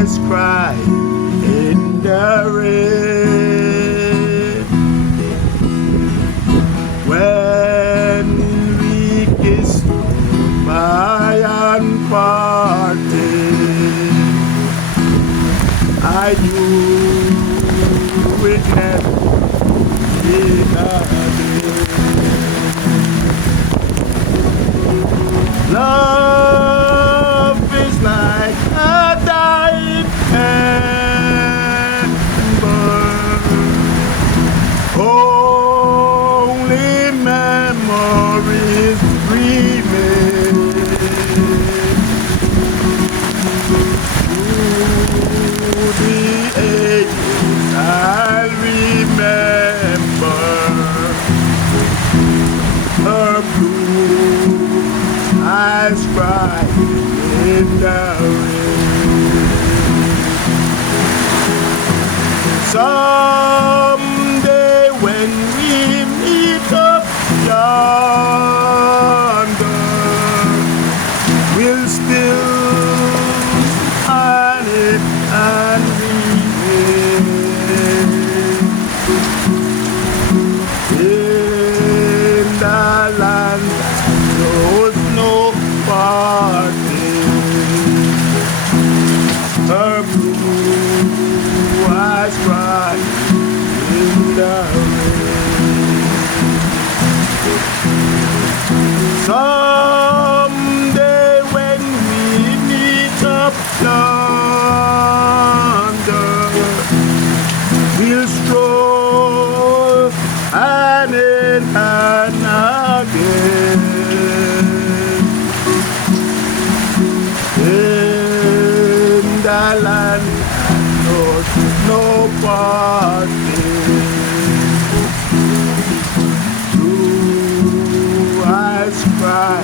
eyes cry in the rain. When we kissed goodbye and parted, I knew it never be again. Love is like a dying ember, only memories remain. Through the ages I'll remember her blue eyes cry in the rain. Someday when we meet up yonder, we'll still on it and remain in the land knows no parting. Her blue eyes cry in the rain. Someday when we meet up yonder, we'll stroll hand in hand again in the land that knows no parting. Blue eyes cry